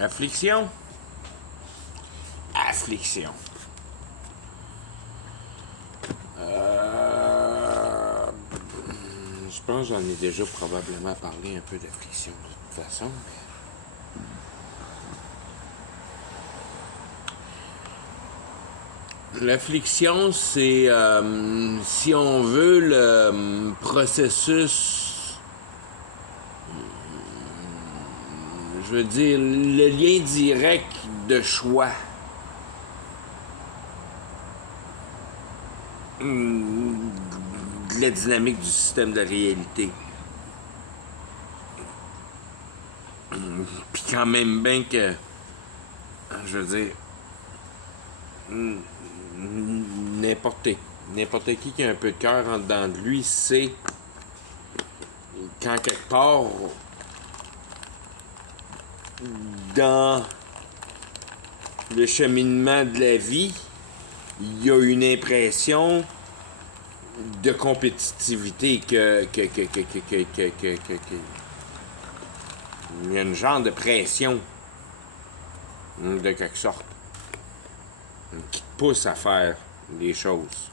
Affliction. Affliction. Je pense que j'en ai déjà probablement parlé un peu d'affliction de toute façon. Mais... L'affliction, c'est, si on veut, le processus, je veux dire, le lien direct de choix. De la dynamique du système de réalité. Puis quand même bien que, je veux dire, n'importe qui a un peu de cœur en dedans de lui sait quand quelque part dans le cheminement de la vie, il y a une impression de compétitivité il y a une genre de pression de quelque sorte qui te pousse à faire les choses.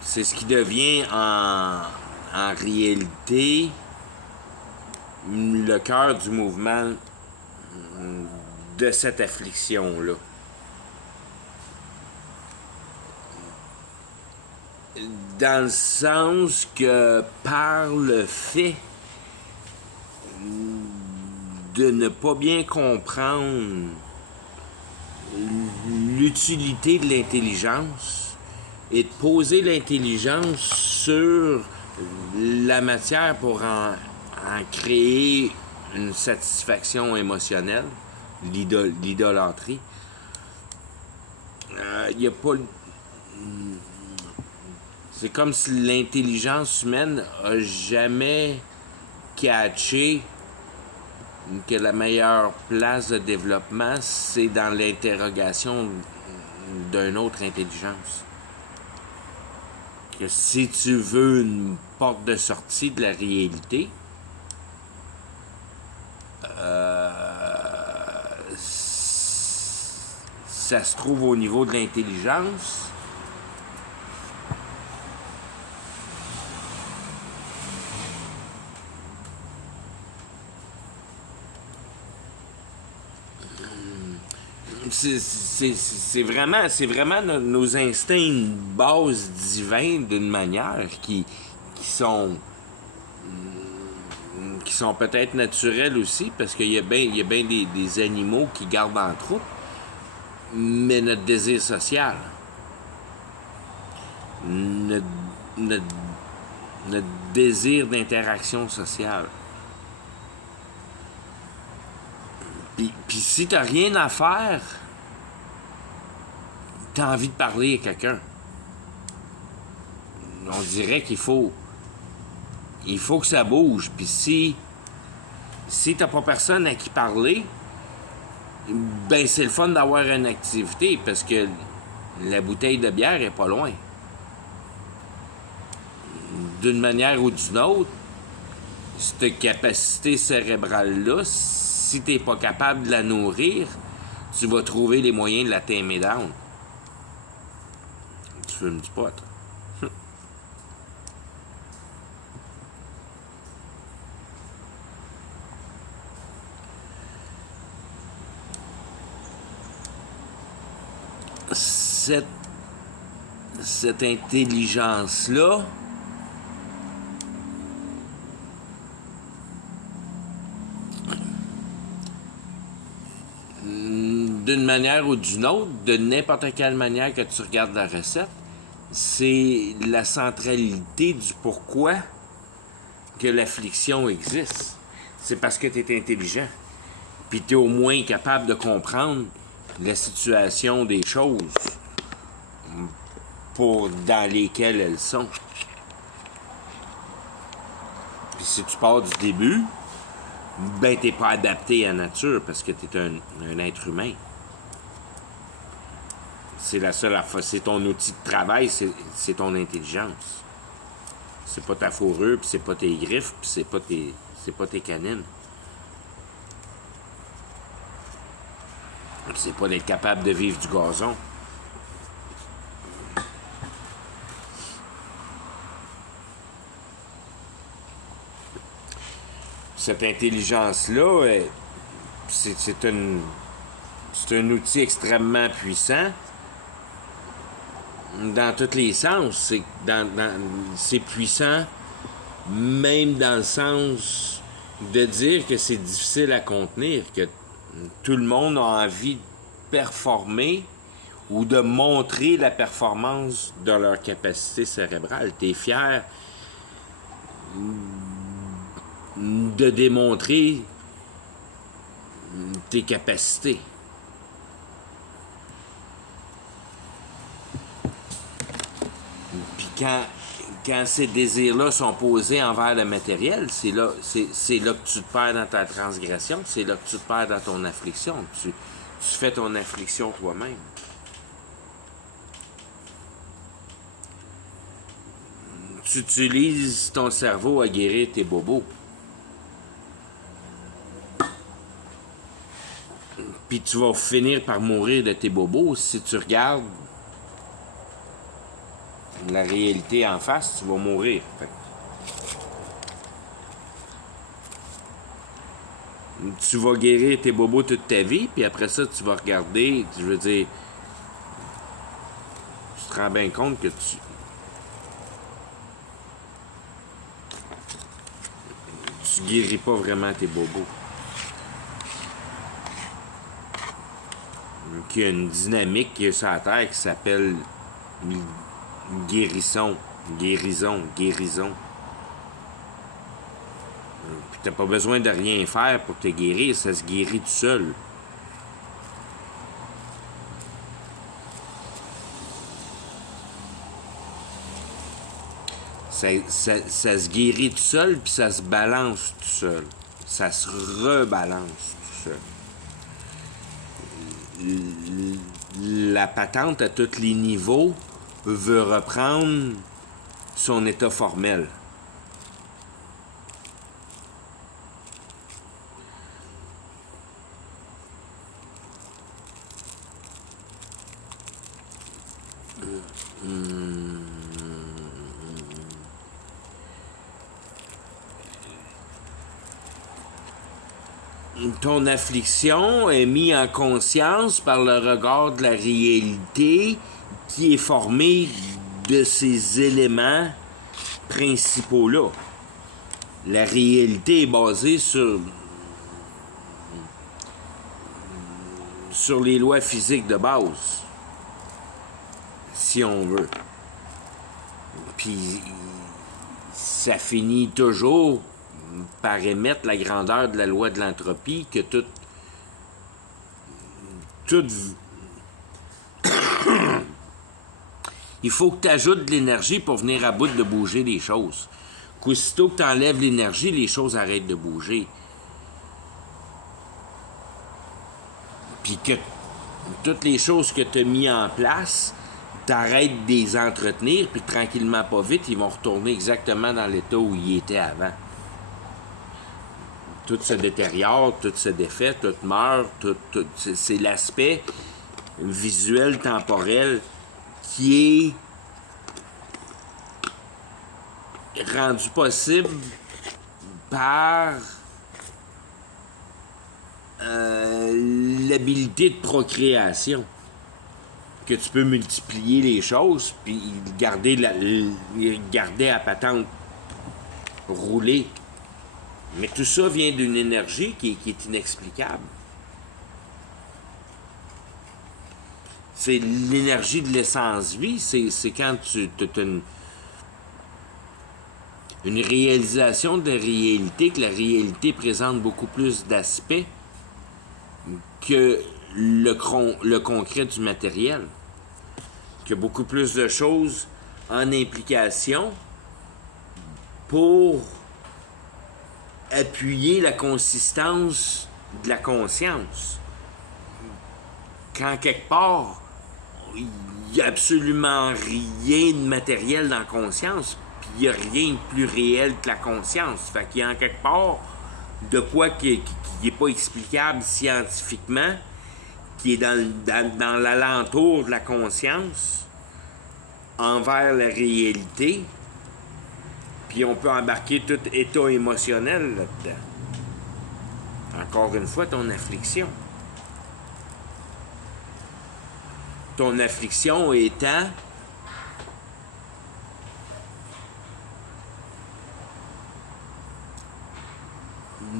C'est ce qui devient en réalité le cœur du mouvement de cette affliction-là. Dans le sens que par le fait de ne pas bien comprendre l'utilité de l'intelligence et de poser l'intelligence sur la matière pour en créer une satisfaction émotionnelle, l'idolâtrie. Il n'y a pas... C'est comme si l'intelligence humaine a jamais catché que la meilleure place de développement, c'est dans l'interrogation d'une autre intelligence. Que si tu veux une porte de sortie de la réalité, ça se trouve au niveau de l'intelligence. C'est vraiment nos instincts de base divins d'une manière qui sont peut-être naturels aussi, parce qu'il y a bien des animaux qui gardent en troupe, mais notre désir social, notre désir d'interaction sociale. Puis si t'as rien à faire, t'as envie de parler à quelqu'un. On dirait qu'il faut que ça bouge. Puis si t'as pas personne à qui parler, ben c'est le fun d'avoir une activité parce que la bouteille de bière est pas loin. D'une manière ou d'une autre, cette capacité cérébrale-là, si t'es pas capable de la nourrir, tu vas trouver les moyens de la tamer down. Tu fumes du pot. Cette intelligence-là, d'une manière ou d'une autre, de n'importe quelle manière que tu regardes la recette, c'est la centralité du pourquoi que l'affliction existe. C'est parce que tu es intelligent. Puis tu es au moins capable de comprendre la situation des choses dans lesquelles elles sont. Puis si tu pars du début, ben t'es pas adapté à la nature parce que t'es un être humain. C'est la seule affaire. C'est ton outil de travail, c'est ton intelligence. C'est pas ta fourrure, puis c'est pas tes griffes, puis c'est pas tes canines. C'est pas d'être capable de vivre du gazon. Cette intelligence-là, c'est un outil extrêmement puissant dans tous les sens. C'est puissant même dans le sens de dire que c'est difficile à contenir, que tout le monde a envie de performer ou de montrer la performance de leur capacité cérébrale. Tu es fier de démontrer tes capacités. Puis quand ces désirs-là sont posés envers le matériel, c'est là que tu te perds dans ta transgression, c'est là que tu te perds dans ton affliction. Tu fais ton affliction toi-même. Tu utilises ton cerveau à guérir tes bobos. Puis tu vas finir par mourir de tes bobos si tu regardes la réalité en face, tu vas mourir. Tu vas guérir tes bobos toute ta vie, puis après ça, tu vas regarder, je veux dire, tu te rends bien compte que tu guéris pas vraiment tes bobos. Il y a une dynamique qui est sur la Terre qui s'appelle guérison. Puis t'as pas besoin de rien faire pour te guérir, ça se guérit tout seul. Ça se guérit tout seul, puis ça se balance tout seul. Ça se rebalance tout seul. La patente à tous les niveaux veut reprendre son état formel. Ton affliction est mise en conscience par le regard de la réalité qui est formée de ces éléments principaux-là. La réalité est basée sur les lois physiques de base, si on veut. Puis ça finit toujours par émettre la grandeur de la loi de l'entropie, que tout il faut que tu ajoutes de l'énergie pour venir à bout de bouger les choses. Qu'aussitôt que tu enlèves l'énergie, les choses arrêtent de bouger. Puis que toutes les choses que tu as mis en place, t'arrêtes de les entretenir, puis tranquillement, pas vite, ils vont retourner exactement dans l'état où ils étaient avant. Tout se détériore, tout se défait, tout meurt, c'est l'aspect visuel, temporel qui est rendu possible par l'habilité de procréation. Que tu peux multiplier les choses, puis garder la patente rouler. Mais tout ça vient d'une énergie qui est inexplicable. C'est l'énergie de l'essence-vie. C'est quand tu as une réalisation de la réalité, que la réalité présente beaucoup plus d'aspects que le concret du matériel. Qu'il y a beaucoup plus de choses en implication pour appuyer la consistance de la conscience. Quand quelque part, il n'y a absolument rien de matériel dans la conscience, puis il n'y a rien de plus réel que la conscience. Fait qu'il y a en quelque part de quoi qui n'est pas explicable scientifiquement, qui est dans l'alentour de la conscience, envers la réalité, puis on peut embarquer tout état émotionnel là-dedans. Encore une fois, ton affliction. Ton affliction étant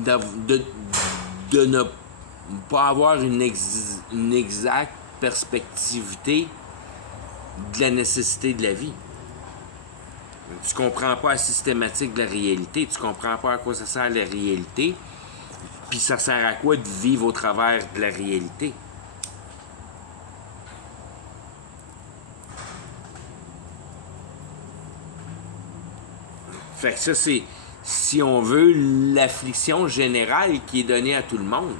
de ne pas avoir une exacte perspectivité de la nécessité de la vie. Tu comprends pas la systématique de la réalité, tu comprends pas à quoi ça sert la réalité, puis ça sert à quoi de vivre au travers de la réalité. Fait que ça, c'est, si on veut, l'affliction générale qui est donnée à tout le monde.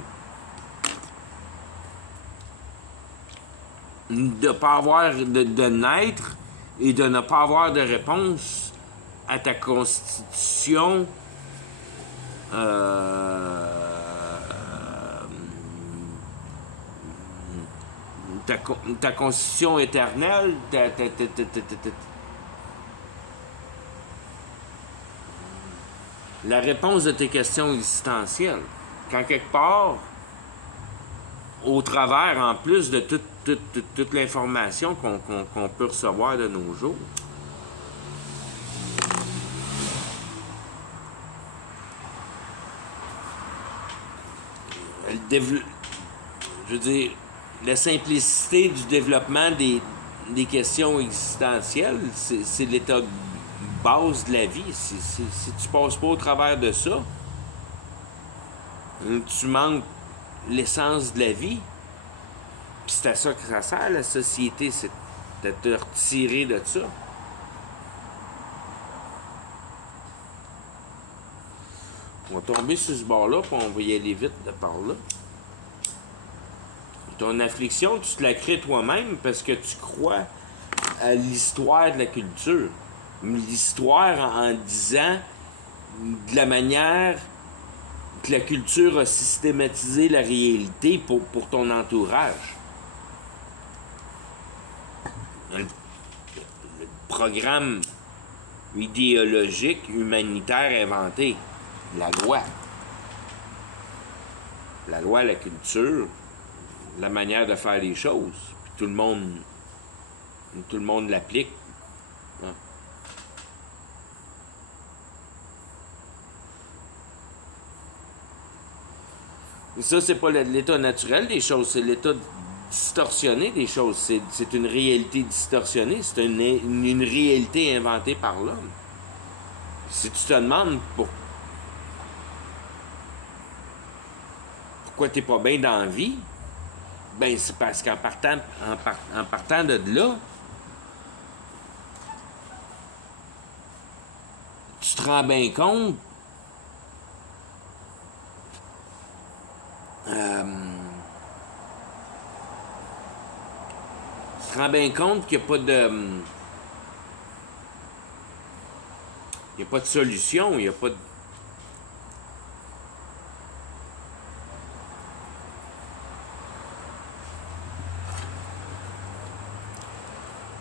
De ne pas avoir de naître et de ne pas avoir de réponse à ta constitution ta constitution éternelle, la réponse de tes questions existentielles. Quand quelque part, au travers, en plus de toute l'information qu'on peut recevoir de nos jours, je veux dire, la simplicité du développement des questions existentielles, c'est l'état de base de la vie. Si tu passes pas au travers de ça, tu manques l'essence de la vie. Puis c'est à ça que ça sert, la société, c'est de te retirer de ça. On va tomber sur ce bord-là, puis on va y aller vite de par là. Ton affliction, tu te la crées toi-même parce que tu crois à l'histoire de la culture. L'histoire en disant de la manière que la culture a systématisé la réalité pour ton entourage. Le programme idéologique, humanitaire inventé. La loi. La loi, la culture, la manière de faire les choses. Puis tout le monde l'applique. Hein. Et ça, c'est pas l'état naturel des choses, c'est l'état distorsionné des choses. C'est une réalité distorsionnée, c'est une réalité inventée par l'homme. Si tu te demandes pourquoi t'es pas bien dans la vie, ben c'est parce qu'en partant de là, tu te rends bien compte tu te rends bien compte qu'il n'y a pas de il n'y a pas de solution, il n'y a pas de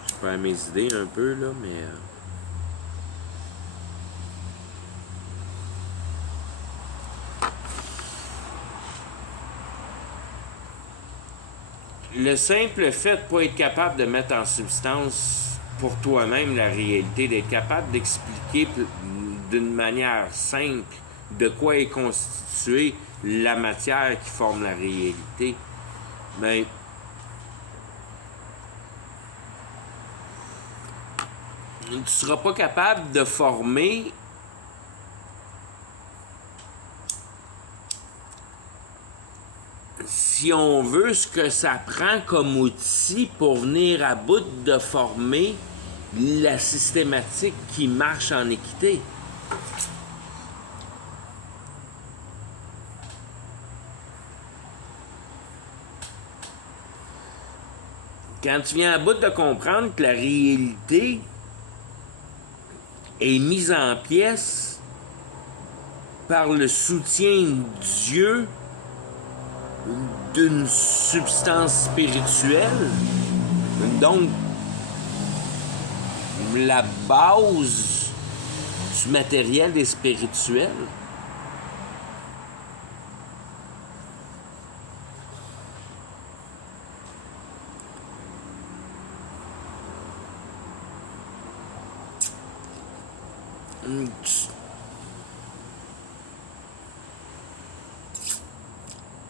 je perds mes idées un peu là, mais le simple fait de ne pas être capable de mettre en substance pour toi-même la réalité, d'être capable d'expliquer d'une manière simple de quoi est constituée la matière qui forme la réalité, ben tu ne seras pas capable de former si on veut, ce que ça prend comme outil pour venir à bout de former la systématique qui marche en équité. quand tu viens à bout de comprendre que la réalité est mise en pièces par le soutien de Dieu d'une substance spirituelle, donc la base du matériel est spirituel.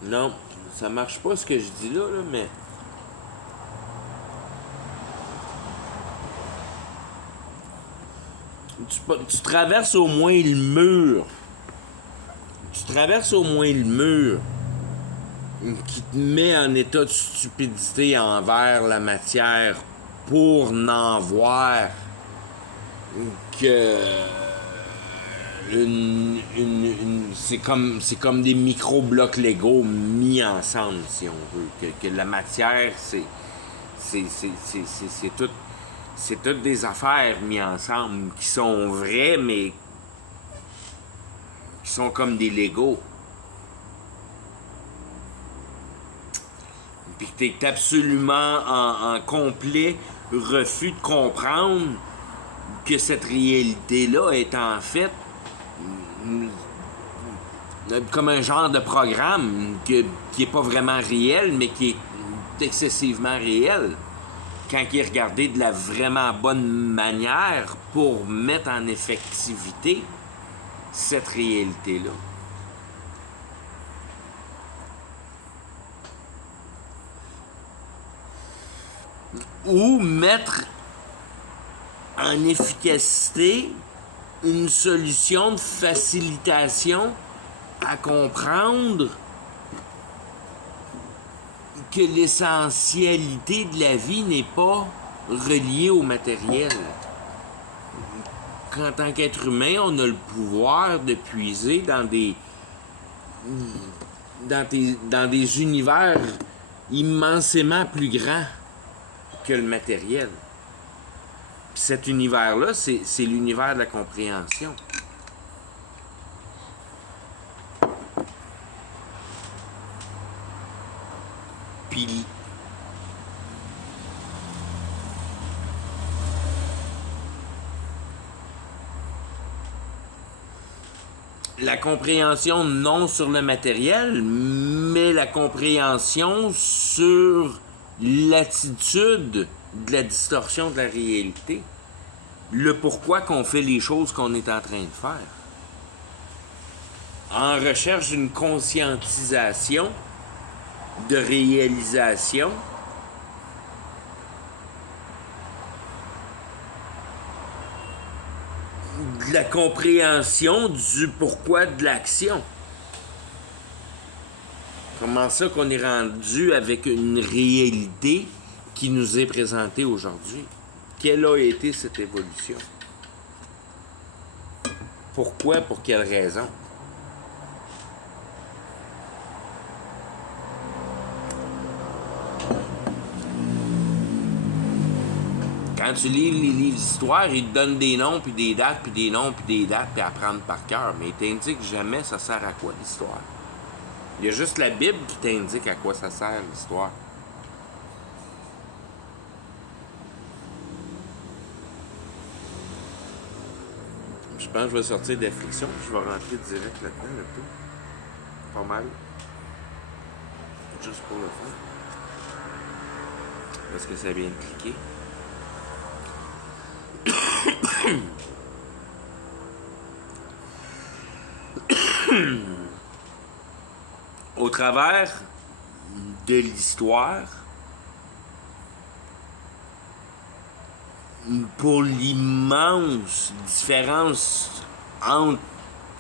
Non, ça marche pas ce que je dis là, mais... Tu traverses au moins le mur. Tu traverses au moins le mur qui te met en état de stupidité envers la matière pour n'en voir que... c'est comme des micro-blocs Lego mis ensemble, si on veut. Que la matière, c'est toutes des affaires mises ensemble qui sont vraies, mais qui sont comme des Legos. Puis que t'es absolument en complet refus de comprendre que cette réalité-là est en fait comme un genre de programme qui est pas vraiment réel, mais qui est excessivement réel. Quand il est regardé de la vraiment bonne manière pour mettre en effectivité cette réalité-là. Ou mettre en efficacité une solution de facilitation à comprendre que l'essentialité de la vie n'est pas reliée au matériel. Qu'en tant qu'être humain, on a le pouvoir de puiser dans des univers immensément plus grands que le matériel. Puis cet univers-là, c'est l'univers de la compréhension. Puis la compréhension non sur le matériel, mais la compréhension sur l'attitude de la distorsion de la réalité. Le pourquoi qu'on fait les choses qu'on est en train de faire. En recherche d'une conscientisation, de réalisation, de la compréhension du pourquoi de l'action. Comment ça qu'on est rendu avec une réalité qui nous est présentée aujourd'hui? Quelle a été cette évolution? Pourquoi? Pour quelle raison? Quand tu lis les livres d'histoire, ils te donnent des noms, puis des dates, puis des noms, puis des dates, puis à apprendre par cœur. Mais ils t'indiquent jamais ça sert à quoi l'histoire. Il y a juste la Bible qui t'indique à quoi ça sert l'histoire. Je pense que je vais sortir de la friction, je vais rentrer direct là-dedans, le tout. Pas mal. Juste pour le faire. Parce que ça vient de cliquer. Au travers de l'histoire, pour l'immense différence entre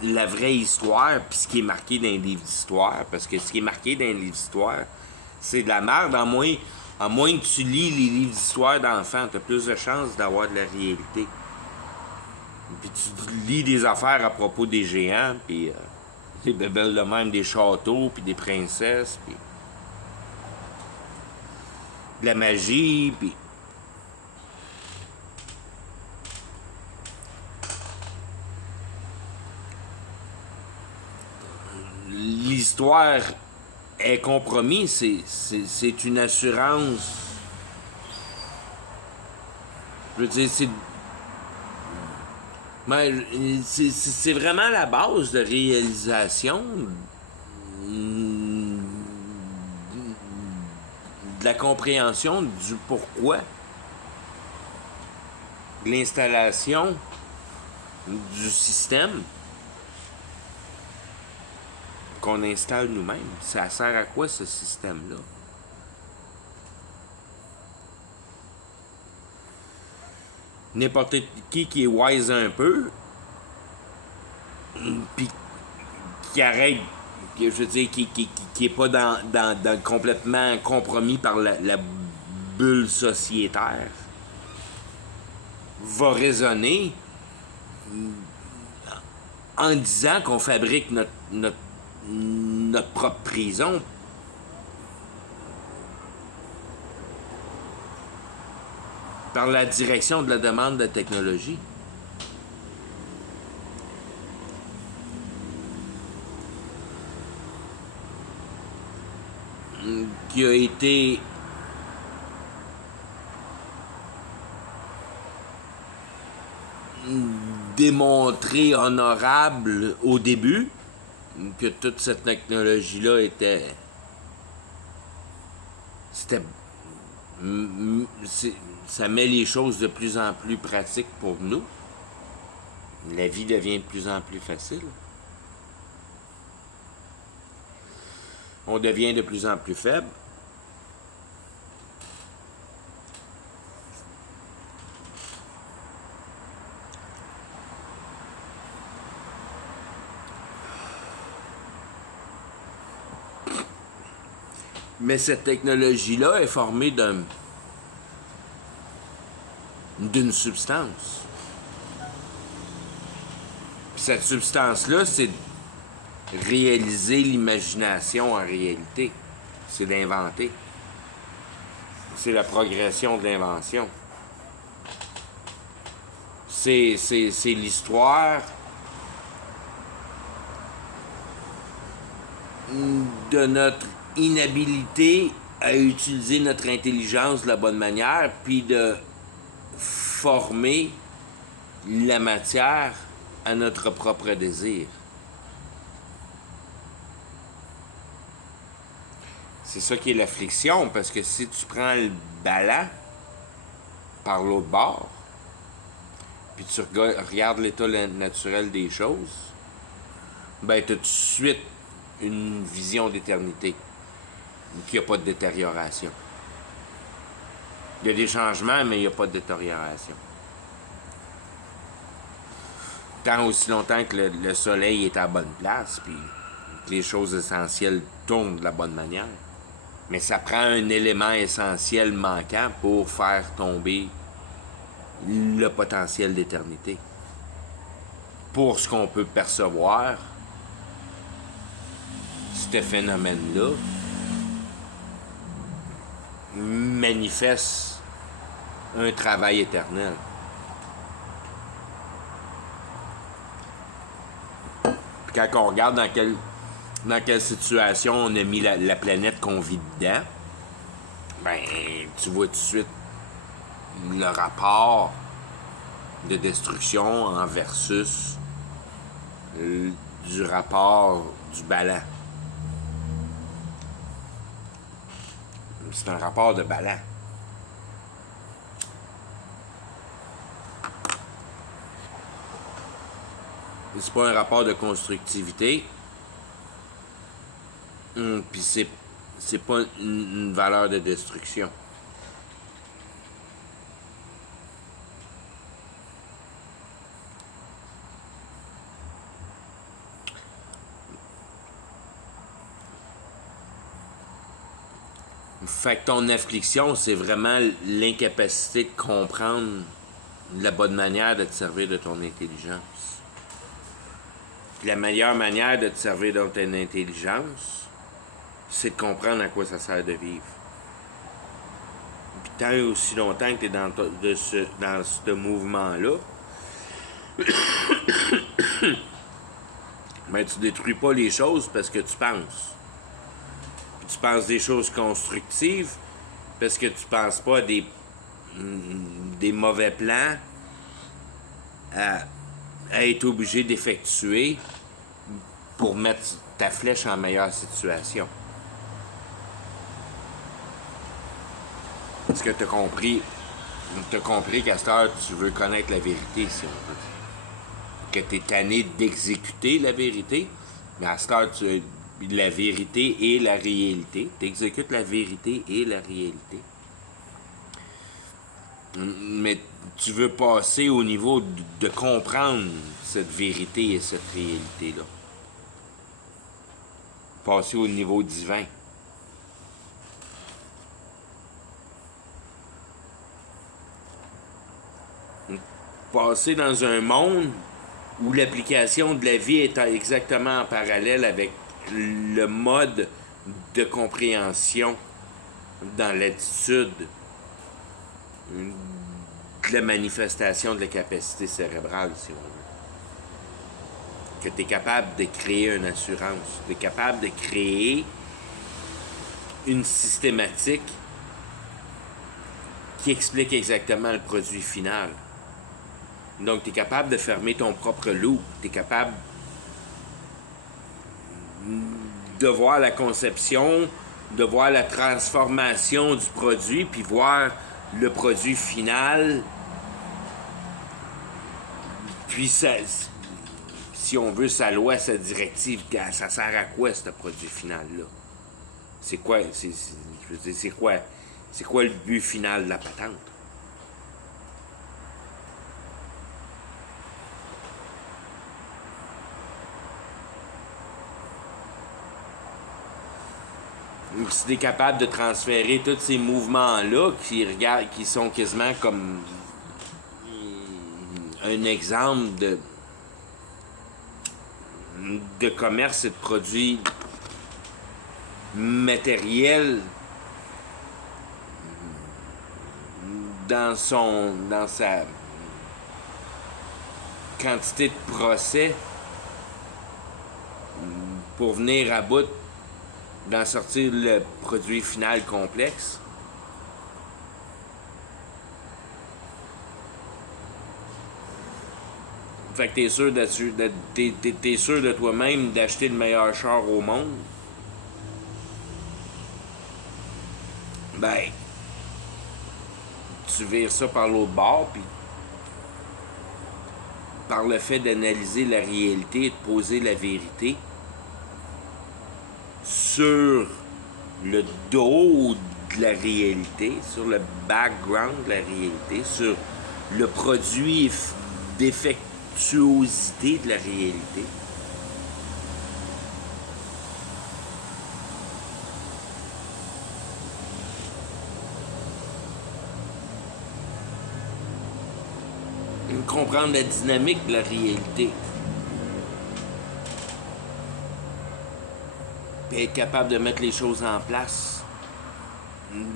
la vraie histoire et ce qui est marqué dans les livres d'histoire, parce que ce qui est marqué dans les livres d'histoire, c'est de la merde, à moins que tu lis les livres d'histoire d'enfants, tu as plus de chances d'avoir de la réalité. Puis tu lis des affaires à propos des géants, puis des bébelles de même, des châteaux, puis des princesses, puis... de la magie, puis l'histoire est compromise, c'est une assurance. Je veux dire, c'est vraiment la base de réalisation de la compréhension du pourquoi, de l'installation du système qu'on installe nous-mêmes. Ça sert à quoi ce système-là? N'importe qui est wise un peu, puis qui arrête, je veux dire, qui est pas dans complètement compromis par la bulle sociétaire, va raisonner en disant qu'on fabrique notre propre prison. Par la direction de la demande de technologie. Qui a été démontré honorable au début, que toute cette technologie-là ça met les choses de plus en plus pratiques pour nous. La vie devient de plus en plus facile. On devient de plus en plus faible. Mais cette technologie-là est formée d'une substance. Puis cette substance-là, c'est réaliser l'imagination en réalité. C'est d'inventer. C'est la progression de l'invention. C'est l'histoire de notre inhabilité à utiliser notre intelligence de la bonne manière, puis de former la matière à notre propre désir. C'est ça qui est l'affliction, parce que si tu prends le ballon par l'autre bord, puis tu regardes l'état naturel des choses, ben tu as tout de suite une vision d'éternité, qu'il n'y a pas de détérioration. Il y a des changements, mais il n'y a pas de détérioration. Tant aussi longtemps que le soleil est à la bonne place, puis que les choses essentielles tournent de la bonne manière. Mais ça prend un élément essentiel manquant pour faire tomber le potentiel d'éternité. Pour ce qu'on peut percevoir, ce phénomène-là manifeste un travail éternel. Puis quand on regarde dans quelle situation on a mis la planète qu'on vit dedans, ben tu vois tout de suite le rapport de destruction en versus du rapport du ballon. C'est un rapport de ballon. C'est pas un rapport de constructivité. Puis c'est pas une valeur de destruction. Fait que ton affliction, c'est vraiment l'incapacité de comprendre la bonne manière de te servir de ton intelligence. Puis la meilleure manière de te servir de ton intelligence, c'est de comprendre à quoi ça sert de vivre. tant et aussi longtemps que tu es dans ce mouvement-là, mais tu détruis pas les choses parce que tu penses. Tu penses des choses constructives parce que tu penses pas à des mauvais plans à être obligé d'effectuer pour mettre ta flèche en meilleure situation. Est-ce que tu as compris? Tu as compris qu'à cette heure, tu veux connaître la vérité, si on veut. Que tu es tanné d'exécuter la vérité, mais à cette heure, la vérité et la réalité. Tu exécutes la vérité et la réalité. Mais tu veux passer au niveau de comprendre cette vérité et cette réalité-là. Passer au niveau divin. Passer dans un monde où l'application de la vie est exactement en parallèle avec le mode de compréhension dans l'attitude de la manifestation de la capacité cérébrale, si on veut. Que tu es capable de créer une assurance, tu es capable de créer une systématique qui explique exactement le produit final. Donc, tu es capable de fermer ton propre loop. Tu es capable de voir la conception, de voir la transformation du produit, puis voir le produit final. Puis, ça, si on veut, sa loi, sa directive, ça sert à quoi, ce produit final-là? C'est quoi, c'est quoi le but final de la patente? Si tu es capable de transférer tous ces mouvements-là qui sont quasiment comme un exemple de commerce et de produits matériels dans sa quantité de procès pour venir à bout d'en sortir le produit final complexe. Fait que t'es sûr de toi-même d'acheter le meilleur char au monde. Ben, tu vires ça par l'autre bord, puis par le fait d'analyser la réalité et de poser la vérité sur le dos de la réalité, sur le background de la réalité, sur le produit défectuosité de la réalité. Comprendre la dynamique de la réalité. Et être capable de mettre les choses en place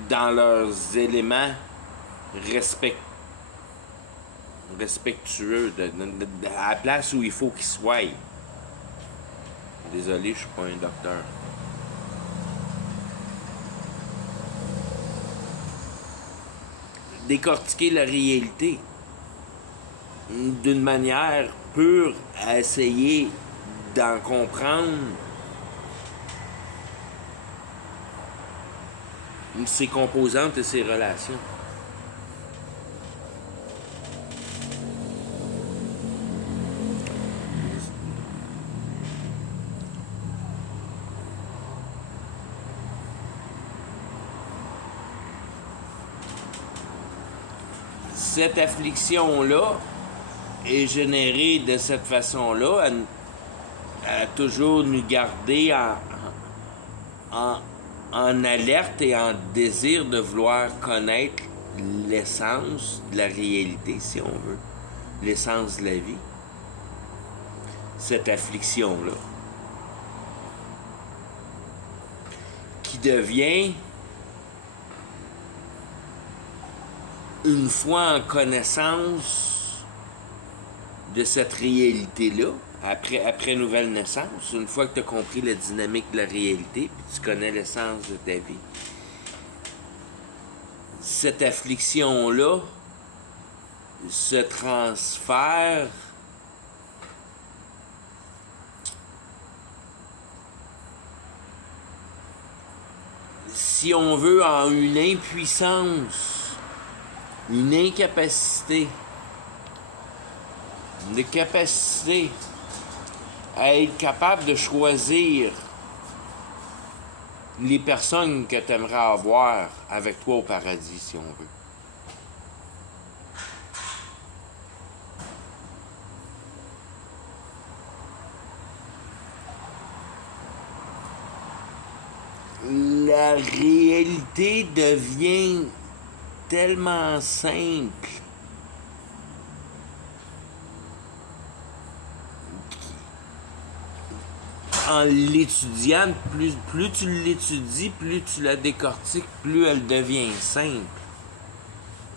dans leurs éléments respectueux, à la place où il faut qu'ils soient. Désolé, je suis pas un docteur. Décortiquer la réalité d'une manière pure à essayer d'en comprendre ses composantes et ses relations. Cette affliction-là est générée de cette façon-là, à toujours nous garder en alerte et en désir de vouloir connaître l'essence de la réalité, si on veut, l'essence de la vie. Cette affliction-là, qui devient une fois en connaissance de cette réalité-là, après nouvelle naissance, une fois que tu as compris la dynamique de la réalité, puis tu connais l'essence de ta vie, cette affliction-là se transfère si on veut en une impuissance, une incapacité, une capacité à être capable de choisir les personnes que tu aimerais avoir avec toi au paradis, si on veut. La réalité devient tellement simple en l'étudiant, plus tu l'étudies, plus tu la décortiques, plus elle devient simple.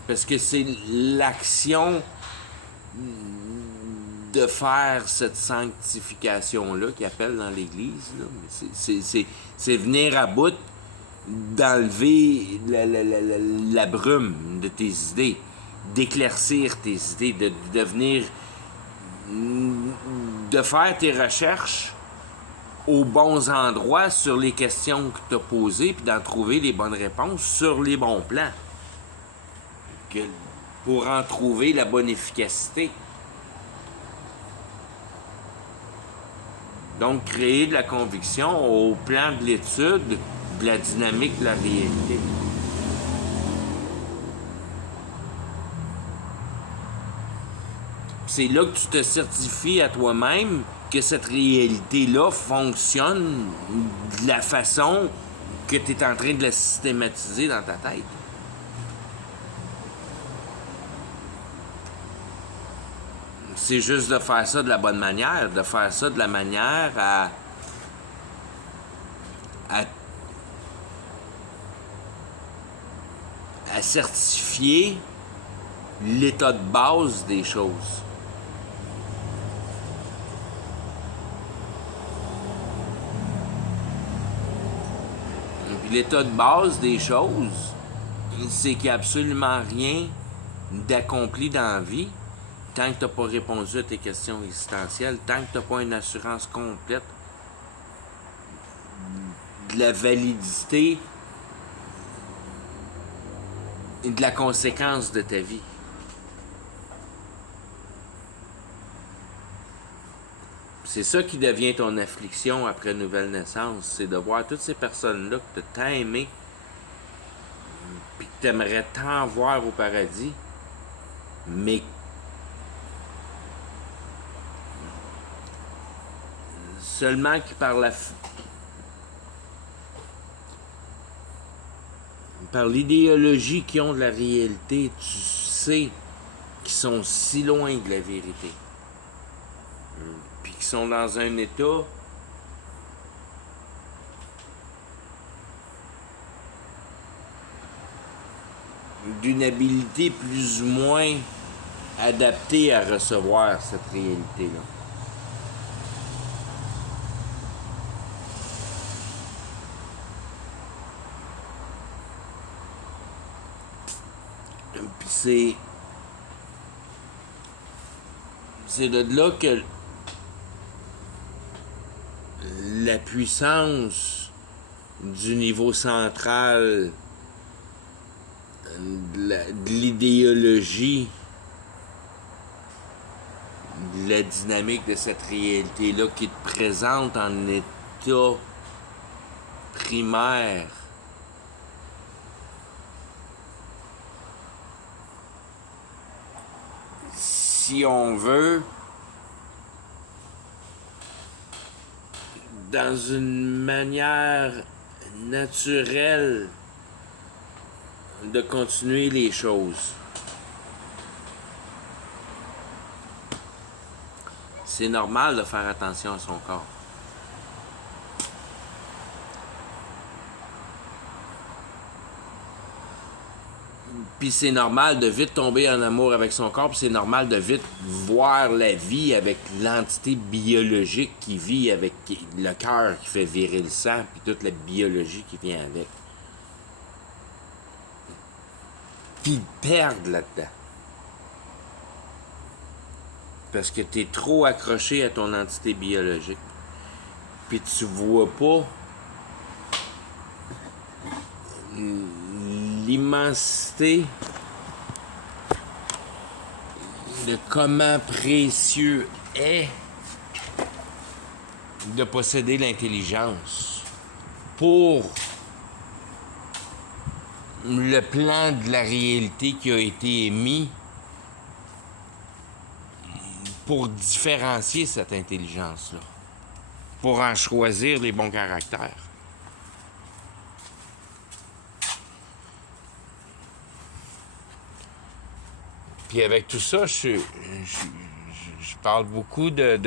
Parce que c'est l'action de faire cette sanctification-là qu'ils appellent dans l'Église. C'est venir à bout d'enlever la brume de tes idées, d'éclaircir tes idées, de devenir... de faire tes recherches aux bons endroits sur les questions que tu as posées, puis d'en trouver les bonnes réponses sur les bons plans. Pour en trouver la bonne efficacité. Donc, créer de la conviction au plan de l'étude de la dynamique de la réalité. C'est là que tu te certifies à toi-même que cette réalité-là fonctionne de la façon que tu es en train de la systématiser dans ta tête. C'est juste de faire ça de la bonne manière, de faire ça de la manière à certifier l'état de base des choses. Puis l'état de base des choses, c'est qu'il n'y a absolument rien d'accompli dans la vie tant que tu n'as pas répondu à tes questions existentielles, tant que tu n'as pas une assurance complète de la validité et de la conséquence de ta vie. C'est ça qui devient ton affliction après nouvelle naissance, c'est de voir toutes ces personnes-là que tu as tant aimées puis que tu aimerais tant voir au paradis, mais seulement qui par l'idéologie qu'ils ont de la réalité, tu sais qu'ils sont si loin de la vérité. Puis qu'ils sont dans un état d'une habilité plus ou moins adaptée à recevoir cette réalité-là. Puis c'est de là que la puissance du niveau central de l'idéologie, de la dynamique de cette réalité-là qui te présente en état primaire, si on veut, dans une manière naturelle de continuer les choses. C'est normal de faire attention à son corps. Puis c'est normal de vite tomber en amour avec son corps, puis c'est normal de vite voir la vie avec l'entité biologique qui vit avec le cœur qui fait virer le sang, puis toute la biologie qui vient avec. Puis perdre là-dedans. Parce que t'es trop accroché à ton entité biologique. Puis tu vois pas l'immensité de comment précieux est de posséder l'intelligence pour le plan de la réalité qui a été émis pour différencier cette intelligence-là, pour en choisir les bons caractères. Puis avec tout ça, je parle beaucoup de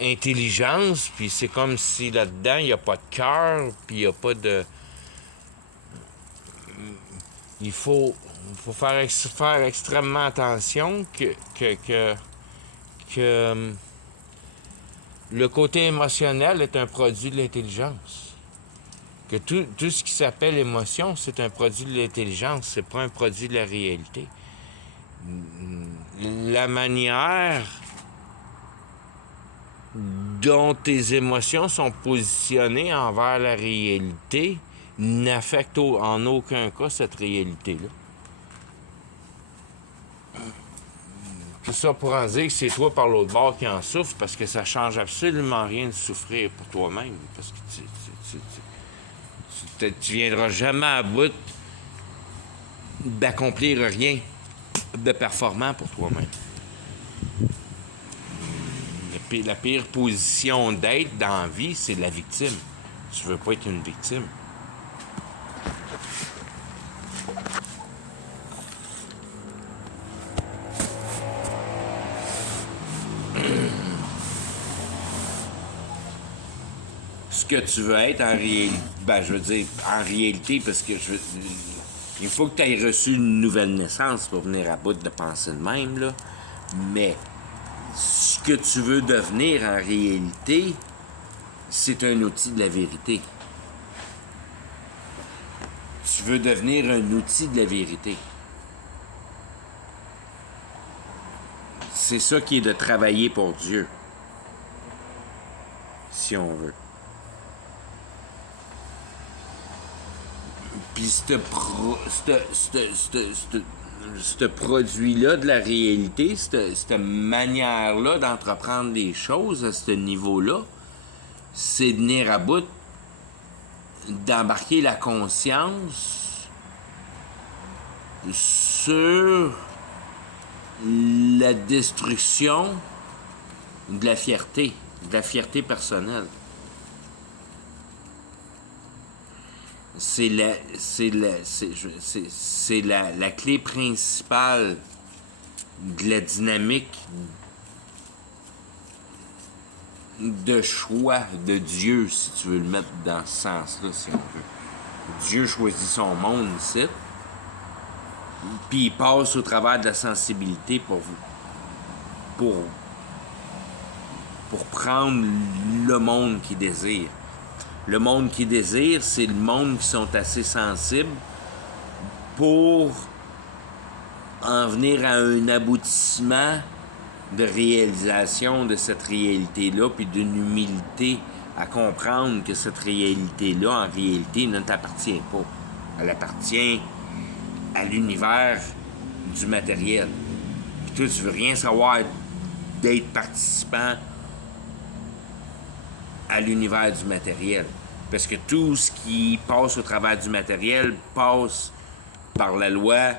intelligence, puis c'est comme si là-dedans, il n'y a pas de cœur, puis il n'y a pas de... Il faut faire extrêmement attention que le côté émotionnel est un produit de l'intelligence. Que tout ce qui s'appelle émotion, c'est un produit de l'intelligence, c'est pas un produit de la réalité. La manière dont tes émotions sont positionnées envers la réalité n'affecte en aucun cas cette réalité-là. Tout ça pour en dire que c'est toi par l'autre bord qui en souffre, parce que ça change absolument rien de souffrir pour toi-même, parce que tu viendras jamais à bout d'accomplir rien de performant pour toi-même. La pire position d'être dans la vie, c'est la victime. Tu veux pas être une victime. Ce que tu veux être en réalité, je veux dire en réalité, parce que il faut que tu aies reçu une nouvelle naissance pour venir à bout de penser de même, là. Mais ce que tu veux devenir en réalité, c'est un outil de la vérité. Tu veux devenir un outil de la vérité. C'est ça qui est de travailler pour Dieu. Si on veut. Puis ce produit-là de la réalité, cette manière-là d'entreprendre des choses à ce niveau-là, c'est de venir à bout d'embarquer la conscience sur la destruction de la fierté personnelle. C'est la clé principale de la dynamique de choix de Dieu, si tu veux le mettre dans ce sens-là, si on veut. Dieu choisit son monde ici, puis il passe au travers de la sensibilité pour prendre le monde qu'il désire. Le monde qu'il désire, c'est le monde qui sont assez sensibles pour en venir à un aboutissement de réalisation de cette réalité-là, puis d'une humilité à comprendre que cette réalité-là, en réalité, ne t'appartient pas. Elle appartient à l'univers du matériel. Puis toi, tu veux rien savoir d'être participant à l'univers du matériel. Parce que tout ce qui passe au travers du matériel passe par la loi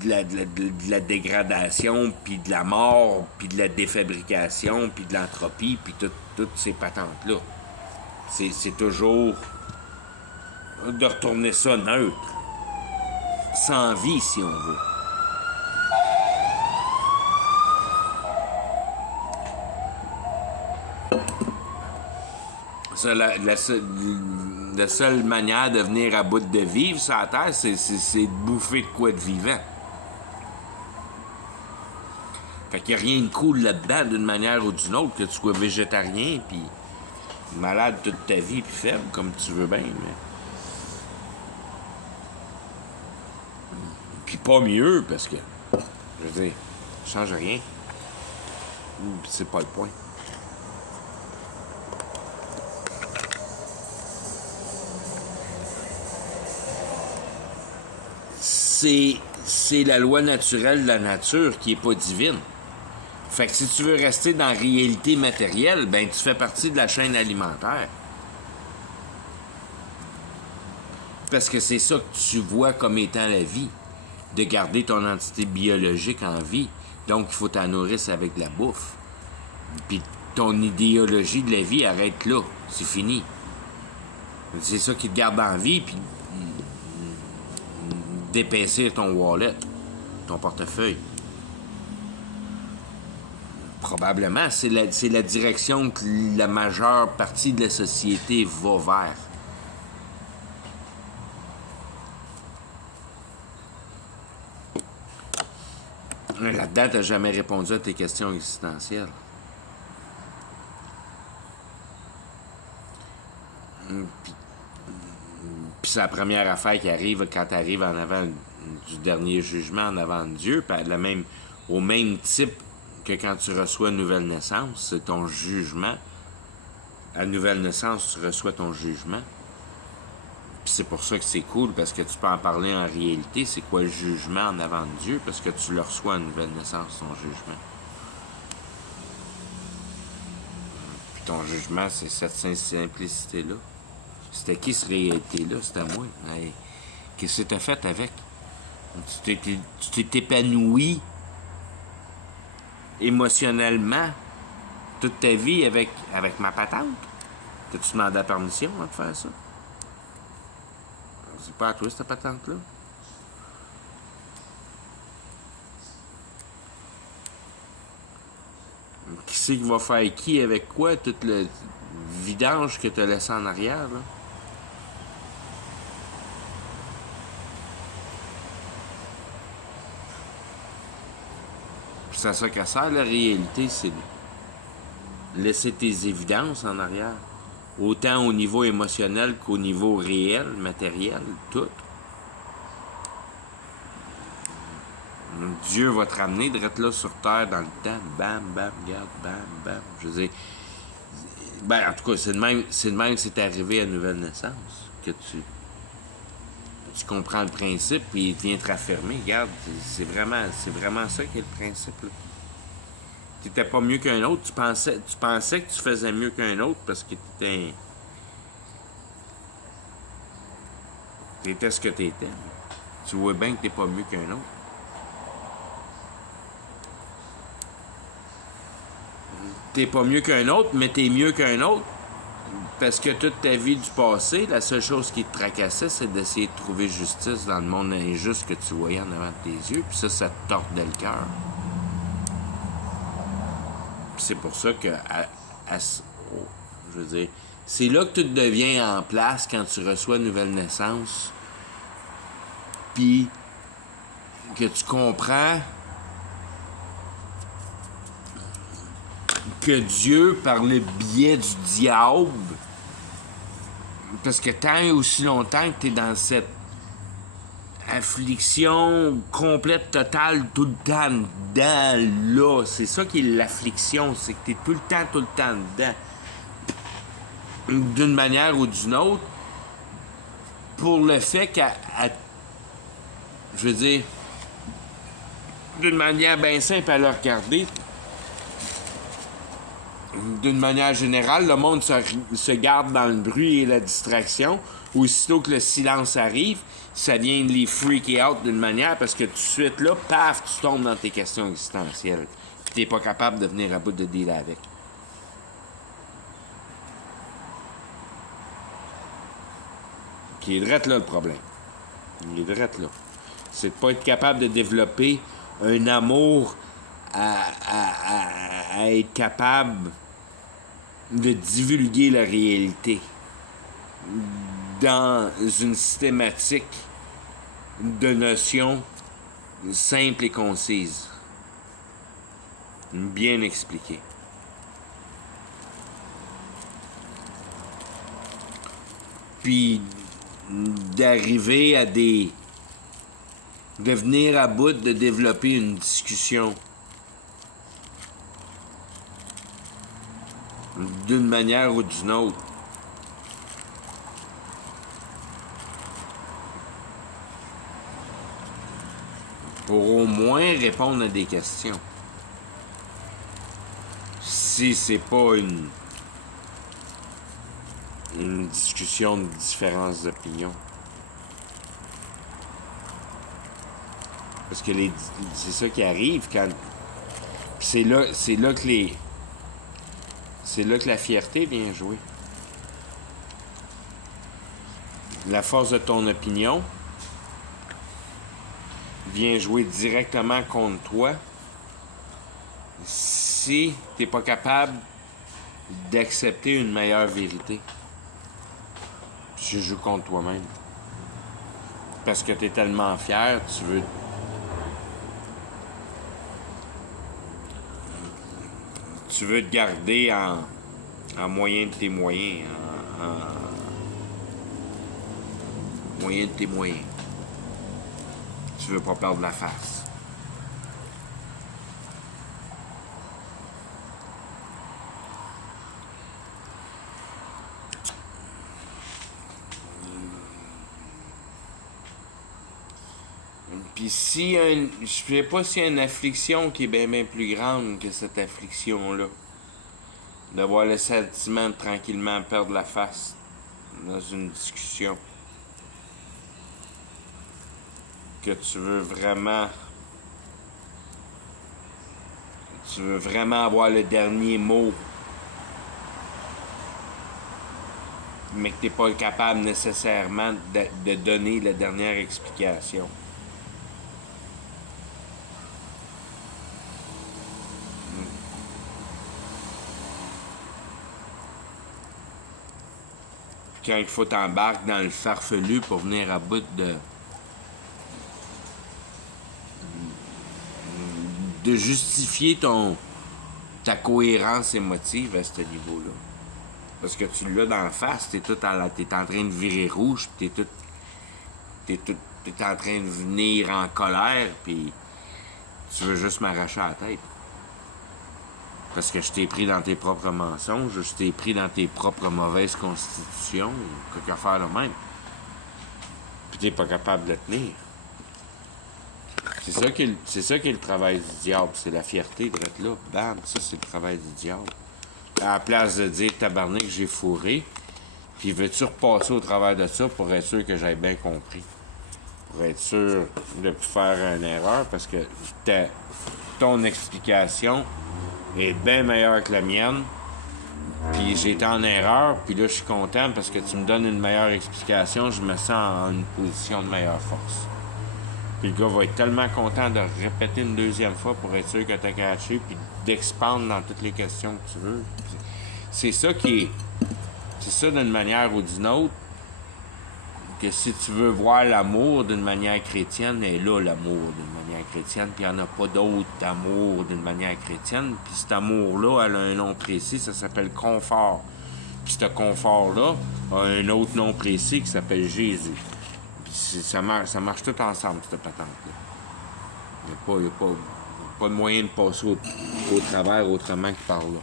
de la dégradation, puis de la mort, puis de la défabrication, puis de l'entropie, puis toutes ces patentes-là. C'est toujours de retourner ça neutre. Sans vie, si on veut. Ça, La seule manière de venir à bout de vivre sur la Terre, c'est de bouffer de quoi de vivant. Fait qu'il n'y a rien de cool là-dedans, d'une manière ou d'une autre, que tu sois végétarien, puis malade toute ta vie, puis faible, comme tu veux bien, mais... Puis pas mieux, parce que, je veux dire, ça change rien. C'est pas le point. C'est la loi naturelle de la nature qui est pas divine. Fait que si tu veux rester dans la réalité matérielle, ben tu fais partie de la chaîne alimentaire. Parce que c'est ça que tu vois comme étant la vie. De garder ton entité biologique en vie. Donc, il faut t'en nourrir avec de la bouffe. Puis ton idéologie de la vie arrête là. C'est fini. C'est ça qui te garde en vie, puis d'épaissir ton wallet, ton portefeuille. Probablement, c'est la direction que la majeure partie de la société va vers. Là-dedans, tu n'as jamais répondu à tes questions existentielles. Puis c'est la première affaire qui arrive quand tu arrives en avant du dernier jugement, en avant de Dieu, puis au même type que quand tu reçois une nouvelle naissance, c'est ton jugement. À la nouvelle naissance, tu reçois ton jugement. Puis c'est pour ça que c'est cool, parce que tu peux en parler en réalité. C'est quoi le jugement en avant de Dieu? Parce que tu le reçois à une nouvelle naissance, ton jugement. Puis ton jugement, c'est cette simplicité-là. C'était qui cette réalité-là? C'était moi. Hey, qu'est-ce que t'as fait avec? Tu t'es épanoui émotionnellement toute ta vie avec ma patente? T'as-tu demandé la permission de faire ça? C'est pas à toi, cette patente-là? Qui c'est qui va faire qui avec quoi? Tout le vidange que t'as laissé en arrière, là? Puis c'est à ça qu'elle sert, la réalité, c'est de laisser tes évidences en arrière. Autant au niveau émotionnel qu'au niveau réel, matériel, tout. Dieu va te ramener d'être là sur terre dans le temps. Bam, bam, regarde, bam, bam. Je veux dire, ben, en tout cas, c'est de même que c'est arrivé à nouvelle naissance. Que tu comprends le principe et il vient te raffermer. Regarde, c'est vraiment ça qui est le principe, là. Tu n'étais pas mieux qu'un autre. Tu pensais que tu faisais mieux qu'un autre parce que t'étais ce que t'étais. Tu vois bien que t'es pas mieux qu'un autre. T'es pas mieux qu'un autre, mais t'es mieux qu'un autre. Parce que toute ta vie du passé, la seule chose qui te tracassait, c'est d'essayer de trouver justice dans le monde injuste que tu voyais en avant de tes yeux. Puis ça te tordait le cœur. Puis c'est pour ça que, je veux dire, c'est là que tout devient en place quand tu reçois une nouvelle naissance. Puis que tu comprends que Dieu, par le biais du diable, parce que tant et aussi longtemps que tu es dans cette affliction complète, totale, tout le temps dedans, là, c'est ça qui est l'affliction, c'est que tu es tout le temps dedans, d'une manière ou d'une autre, pour le fait je veux dire, d'une manière bien simple à le regarder, d'une manière générale, le monde se garde dans le bruit et la distraction. Aussitôt que le silence arrive, ça vient de les freaker out d'une manière parce que tout de suite, là, paf, tu tombes dans tes questions existentielles. Puis t'es pas capable de venir à bout de dealer avec. Qui est drette là le problème. Il est drette là. C'est de pas être capable de développer un amour à être capable de divulguer la réalité. dans une systématique de notions simples et concises. Bien expliquées. Puis d'arriver à de venir à bout de développer une discussion d'une manière ou d'une autre. Pour au moins répondre à des questions. Si c'est pas une discussion de différences d'opinion. Parce que c'est ça qui arrive quand... C'est là que la fierté vient jouer. La force de ton opinion vient jouer directement contre toi si t'es pas capable d'accepter une meilleure vérité. Tu joues contre toi-même. Parce que t'es tellement fier, tu veux te garder en moyen de tes moyens. Moyen de tes moyens. Tu veux pas perdre la face. Puis je sais pas s'il y a une affliction qui est bien plus grande que cette affliction-là. D'avoir le sentiment de tranquillement perdre la face dans une discussion. Que tu veux vraiment avoir le dernier mot, mais que tu n'es pas capable nécessairement de donner la dernière explication. Quand il faut t'embarquer dans le farfelu pour venir à bout de justifier ta cohérence émotive à ce niveau-là. Parce que tu l'as dans la face, t'es en train de virer rouge, t'es en train de venir en colère, puis tu veux juste m'arracher la tête. Parce que je t'ai pris dans tes propres mensonges, je t'ai pris dans tes propres mauvaises constitutions, quelque affaire de même. Puis t'es pas capable de tenir. C'est ça qui est le travail du diable, c'est la fierté d'être là. Bam, ça c'est le travail du diable. À la place de dire tabarnak, j'ai fourré, puis veux-tu repasser au travers de ça pour être sûr que j'aie bien compris? Pour être sûr de ne plus faire une erreur, parce que ton explication est bien meilleure que la mienne, puis j'ai été en erreur, puis là je suis content parce que tu me donnes une meilleure explication, je me sens en une position de meilleure force. Puis le gars va être tellement content de répéter une deuxième fois pour être sûr que t'as catché, puis d'expandre dans toutes les questions que tu veux. C'est ça d'une manière ou d'une autre, que si tu veux voir l'amour d'une manière chrétienne, est là l'amour d'une manière chrétienne, puis il n'y en a pas d'autre d'amour d'une manière chrétienne. Puis cet amour-là, elle a un nom précis, ça s'appelle confort. Puis ce confort-là a un autre nom précis qui s'appelle Jésus. Ça marche tout ensemble, cette patente-là. Il n'y a pas de moyen de passer au travers autrement que par là.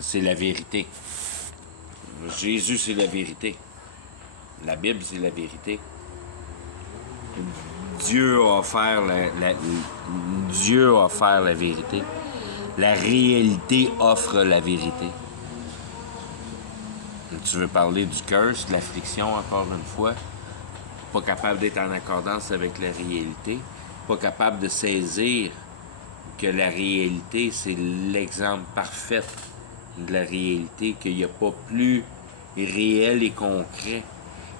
C'est la vérité. Jésus, c'est la vérité. La Bible, c'est la vérité. Dieu a offert la vérité. La réalité offre la vérité. Tu veux parler du curse, de l'affliction, encore une fois. Pas capable d'être en accordance avec la réalité. Pas capable de saisir que la réalité, c'est l'exemple parfait de la réalité, qu'il n'y a pas plus réel et concret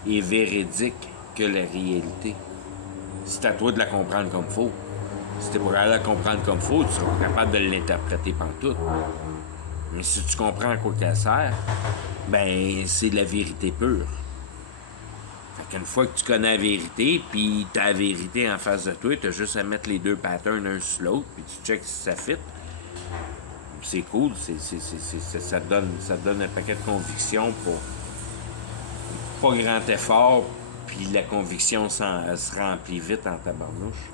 et véridique que la réalité. C'est à toi de la comprendre comme faut. Si t'es pas capable de la comprendre comme faut, tu seras pas capable de l'interpréter pantoute. Mais si tu comprends à quoi qu'elle sert, ben c'est la vérité pure. Fait qu'une fois que tu connais la vérité, puis t'as la vérité en face de toi, t'as juste à mettre les deux patterns un sur l'autre, puis tu checks si ça fit. C'est cool, ça te donne un paquet de convictions pour pas grand effort, puis la conviction se remplit vite en tabarnouche.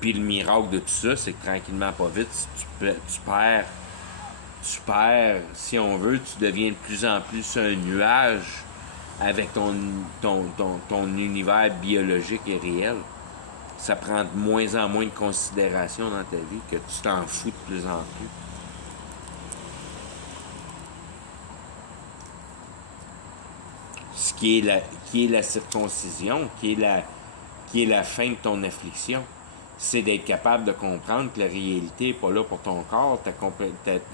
Puis le miracle de tout ça, c'est que tranquillement, pas vite, tu perds, si on veut, tu deviens de plus en plus un nuage avec ton univers biologique et réel. Ça prend de moins en moins de considération dans ta vie, que tu t'en fous de plus en plus. Ce qui est la circoncision, qui est la fin de ton affliction, c'est d'être capable de comprendre que la réalité n'est pas là pour ton corps,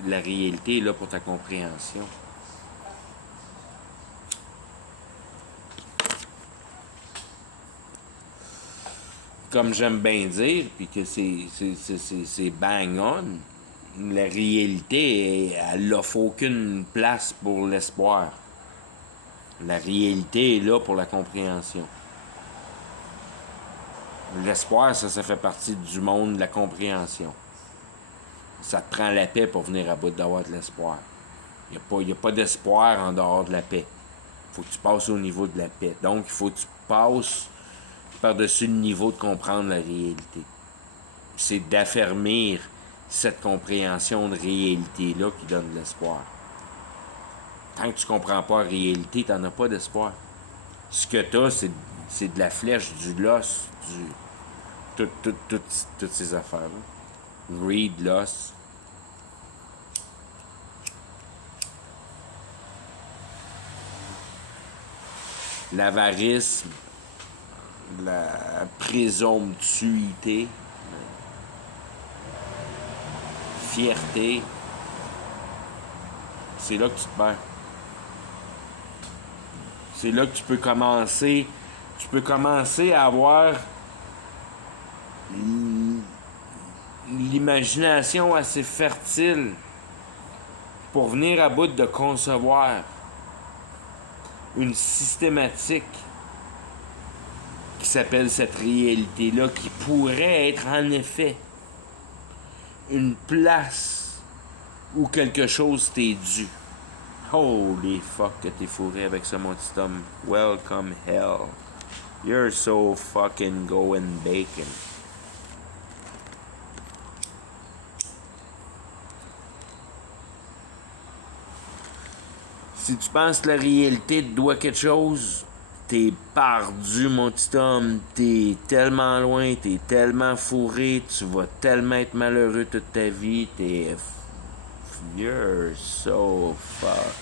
la réalité est là pour ta compréhension. Comme j'aime bien dire, puis que c'est bang on, la réalité, elle n'offre aucune place pour l'espoir. La réalité est là pour la compréhension. L'espoir, ça fait partie du monde de la compréhension. Ça te prend la paix pour venir à bout d'avoir de l'espoir. Il n'y a pas d'espoir en dehors de la paix. Il faut que tu passes au niveau de la paix. Donc, il faut que tu passes par-dessus le niveau de comprendre la réalité. C'est d'affermir cette compréhension de réalité-là qui donne de l'espoir. Tant que tu ne comprends pas la réalité, tu n'en as pas d'espoir. Ce que tu as, c'est de la flèche, du loss, toutes ces affaires-là. Greed, loss. L'avarisme, la présomptuité, fierté, c'est là que tu te perds. C'est là que tu peux commencer à avoir l'imagination assez fertile pour venir à bout de concevoir une systématique qui s'appelle cette réalité-là, qui pourrait être en effet une place où quelque chose t'est dû. Holy fuck que t'es fourré avec ce mon petit homme. Welcome hell. You're so fucking going bacon. Si tu penses que la réalité te doit quelque chose, t'es perdu, mon petit homme. T'es tellement loin, t'es tellement fourré, tu vas tellement être malheureux toute ta vie. You're so fucked.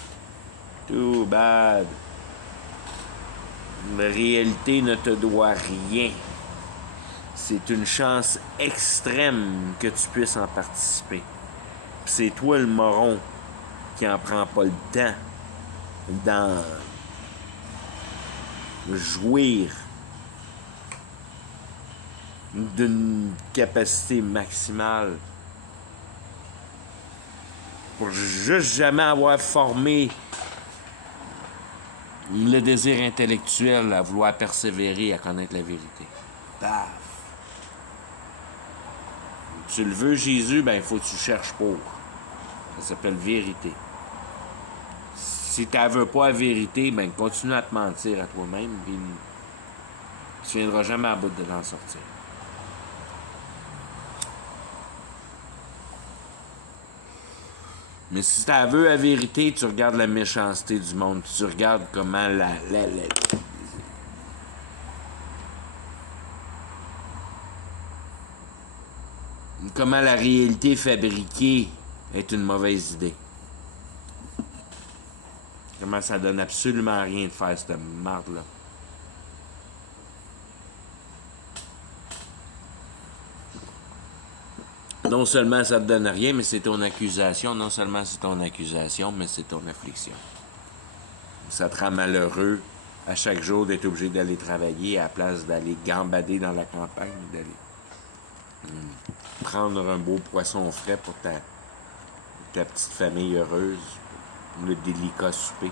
Too bad. La réalité ne te doit rien. C'est une chance extrême que tu puisses en participer. C'est toi le moron qui en prend pas le temps d'en jouir d'une capacité maximale pour juste jamais avoir formé le désir intellectuel à vouloir persévérer à connaître la vérité. Paf! Tu le veux, Jésus, ben il faut que tu cherches pour. Ça s'appelle vérité. Si tu ne veux pas la vérité, ben continue à te mentir à toi-même, puis tu ne viendras jamais à bout de t'en sortir. Mais si tu veux la vérité, tu regardes la méchanceté du monde, tu regardes comment comment la réalité fabriquée est une mauvaise idée. Comment ça donne absolument rien de faire cette marde-là. Non seulement ça te donne rien, mais c'est ton accusation. Non seulement c'est ton accusation, mais c'est ton affliction. Ça te rend malheureux à chaque jour d'être obligé d'aller travailler à la place d'aller gambader dans la campagne, d'aller prendre un beau poisson frais pour ta petite famille heureuse, le délicat souper.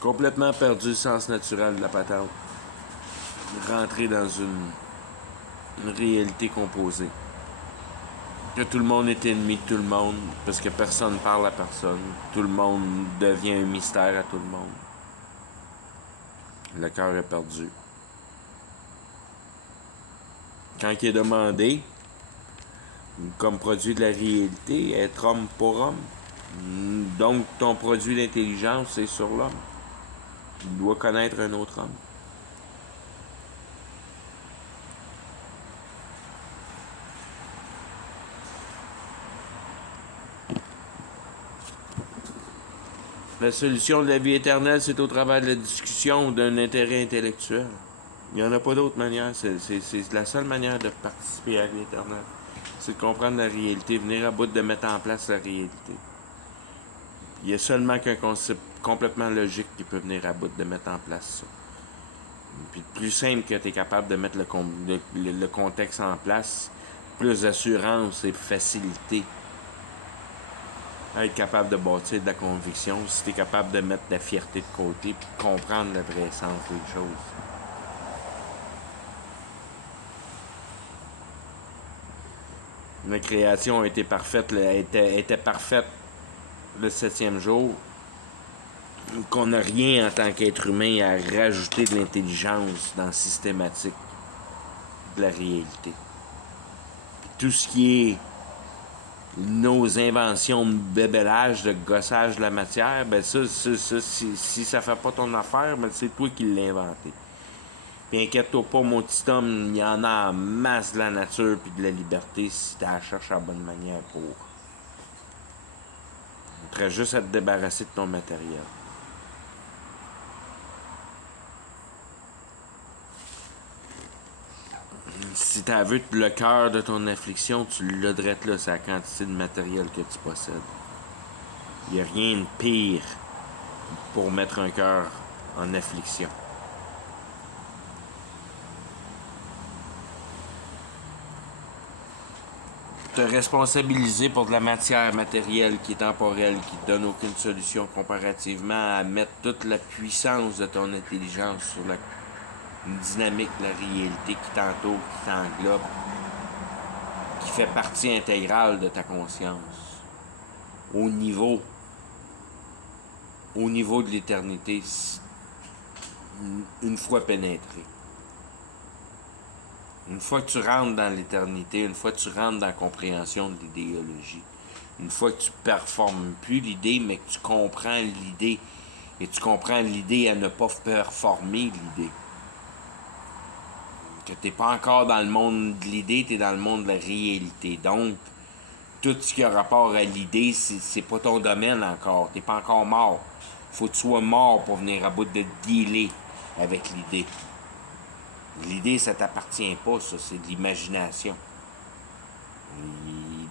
Complètement perdu le sens naturel de la patente. Rentrer dans une réalité composée. Que tout le monde est ennemi de tout le monde, parce que personne parle à personne. Tout le monde devient un mystère à tout le monde. Le cœur est perdu. Quand il est demandé, comme produit de la réalité, être homme pour homme, donc ton produit d'intelligence est sur l'homme. Il doit connaître un autre homme. La solution de la vie éternelle, c'est au travers de la discussion d'un intérêt intellectuel. Il n'y en a pas d'autre manière. C'est la seule manière de participer à la vie éternelle. C'est de comprendre la réalité, venir à bout de mettre en place la réalité. Il y a seulement qu'un concept complètement logique qui peut venir à bout de mettre en place ça. Puis plus simple que tu es capable de mettre le contexte en place, plus d'assurance et facilité à être capable de bâtir de la conviction, si tu es capable de mettre la fierté de côté puis de comprendre le vrai sens des choses. La création a été parfaite, était parfaite le 7e jour, qu'on n'a rien en tant qu'être humain à rajouter de l'intelligence dans le systématique de la réalité. Puis tout ce qui est nos inventions de bébélage, de gossage de la matière, ben ça si ça fait pas ton affaire, ben c'est toi qui l'as inventé. Puis inquiète-toi pas, mon petit homme, il y en a en masse de la nature puis de la liberté si tu la cherches la bonne manière pour. Tu aurais juste à te débarrasser de ton matériel. Si tu as vu le cœur de ton affliction, tu l'as drette là, c'est la quantité de matériel que tu possèdes. Il n'y a rien de pire pour mettre un cœur en affliction. Te responsabiliser pour de la matière matérielle qui est temporelle, qui ne donne aucune solution comparativement à mettre toute la puissance de ton intelligence sur une dynamique de la réalité qui t'entoure, qui t'englobe, qui fait partie intégrale de ta conscience. Au niveau de l'éternité, une fois pénétré. Une fois que tu rentres dans l'éternité, une fois que tu rentres dans la compréhension de l'idéologie, une fois que tu performes plus l'idée, mais que tu comprends l'idée, et tu comprends l'idée à ne pas performer l'idée. Que tu n'es pas encore dans le monde de l'idée, tu es dans le monde de la réalité. Donc, tout ce qui a rapport à l'idée, c'est pas ton domaine encore. Tu n'es pas encore mort. Faut que tu sois mort pour venir à bout de dealer avec l'idée. L'idée, ça t'appartient pas, ça, c'est de l'imagination.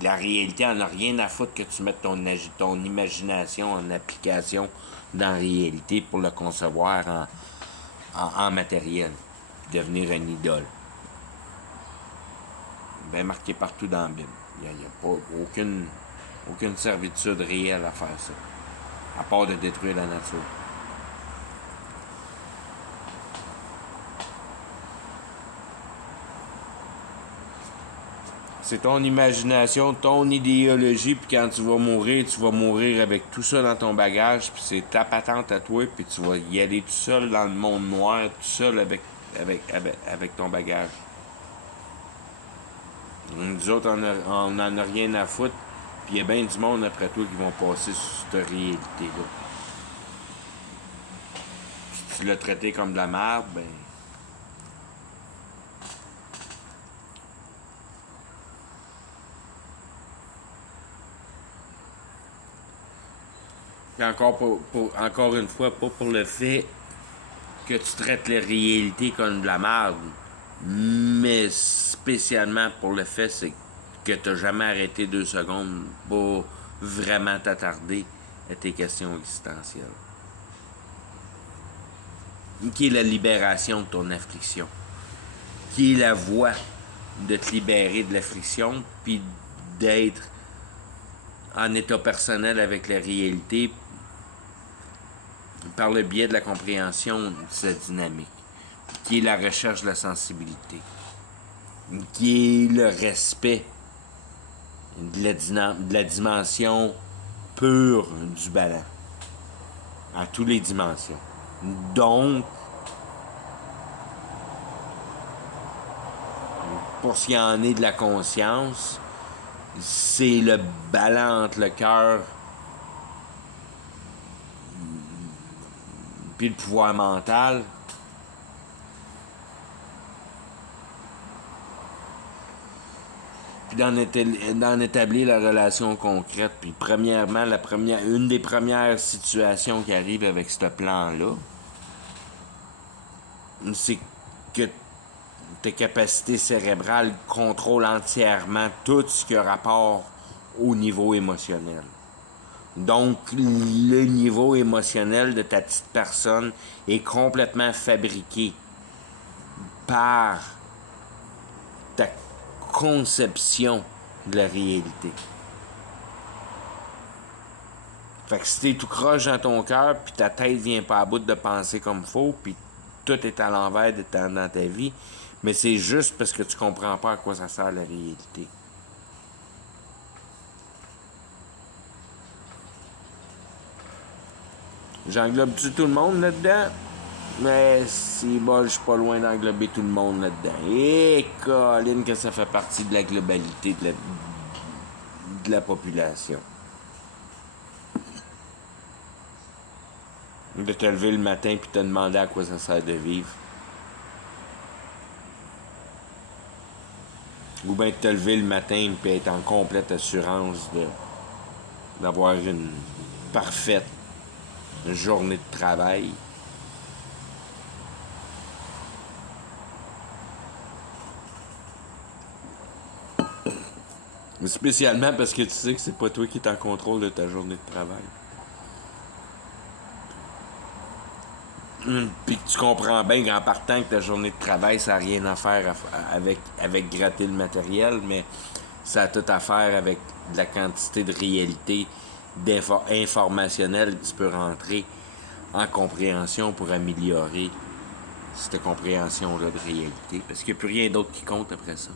La réalité en a rien à foutre que tu mettes ton imagination en application dans la réalité pour le concevoir en matériel. Devenir une idole. Bien marqué partout dans la Bible. Il n'y a pas aucune servitude réelle à faire ça. À part de détruire la nature. C'est ton imagination, ton idéologie, puis quand tu vas mourir avec tout ça dans ton bagage, puis c'est ta patente à toi, puis tu vas y aller tout seul dans le monde noir, tout seul avec ton bagage. Nous autres, on n'en a rien à foutre, puis il y a bien du monde après toi qui vont passer sur cette réalité-là. Si tu l'as traité comme de la merde, ben... Puis encore une fois, pas pour le fait que tu traites la réalité comme de la merde, mais spécialement pour le fait c'est que tu n'as jamais arrêté 2 secondes pour vraiment t'attarder à tes questions existentielles. qui est la libération de ton affliction, qui est la voie de te libérer de l'affliction, puis d'être en état personnel avec la réalité par le biais de la compréhension de cette dynamique, qui est la recherche de la sensibilité, qui est le respect de la dimension pure du ballon, à toutes les dimensions. Donc, pour ce qui en est de la conscience, c'est le ballon entre le cœur puis le pouvoir mental. Puis d'en établir la relation concrète. Puis premièrement, une des premières situations qui arrive avec ce plan-là, c'est que tes capacités cérébrales contrôlent entièrement tout ce qui a rapport au niveau émotionnel. Donc, le niveau émotionnel de ta petite personne est complètement fabriqué par ta conception de la réalité. Fait que si t'es tout croche dans ton cœur, puis ta tête vient pas à bout de penser comme faut, puis tout est à l'envers dans ta vie, mais c'est juste parce que tu comprends pas à quoi ça sert la réalité. J'englobe-tu tout le monde là-dedans? Mais si je suis pas loin d'englober tout le monde là-dedans. Et Colin, que ça fait partie de la globalité de la population. De te lever le matin puis te demander à quoi ça sert de vivre. Ou bien de te lever le matin puis être en complète assurance d'avoir une parfaite journée de travail. Spécialement parce que tu sais que c'est pas toi qui es en contrôle de ta journée de travail. Puis que tu comprends bien qu'en partant que ta journée de travail, ça n'a rien à faire avec gratter le matériel, mais ça a tout à faire avec la quantité de réalité informationnelle que tu peux rentrer en compréhension pour améliorer cette compréhension-là de réalité. Parce qu'il n'y a plus rien d'autre qui compte après ça.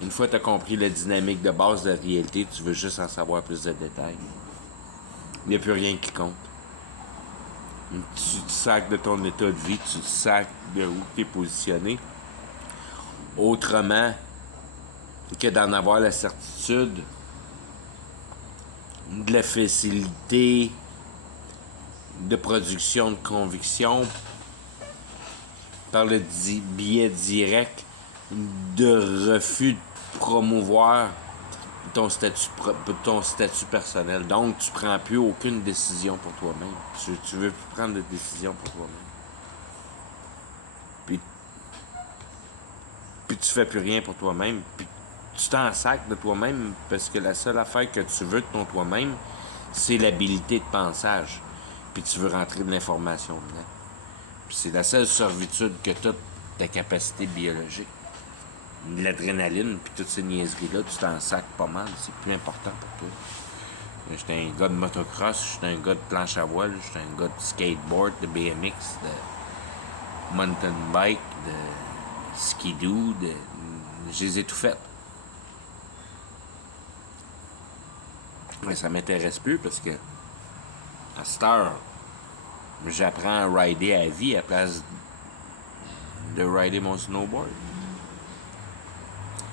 Une fois que tu as compris la dynamique de base de la réalité, tu veux juste en savoir plus de détails. Il n'y a plus rien qui compte. Tu te sacs de ton état de vie, tu te sacs de où tu es positionné. Autrement que d'en avoir la certitude de la facilité de production de conviction par le biais direct de refus de promouvoir ton statut personnel. Donc, tu prends plus aucune décision pour toi-même. Tu veux plus prendre de décision pour toi-même. Puis tu fais plus rien pour toi-même. Puis tu t'en sacs de toi-même parce que la seule affaire que tu veux de ton toi-même, c'est l'habilité de pensage. Puis tu veux rentrer de l'information dedans. Puis c'est la seule servitude que tu as de ta capacité biologique. L'adrénaline, puis toutes ces niaiseries-là, tu t'en sacs pas mal. C'est plus important pour toi. J'étais un gars de motocross, j'étais un gars de planche à voile, j'étais un gars de skateboard, de BMX, de mountain bike, de skidoo, je les ai tout fait. Mais ça m'intéresse plus parce que à cette heure, j'apprends à rider à vie à la place de rider mon snowboard.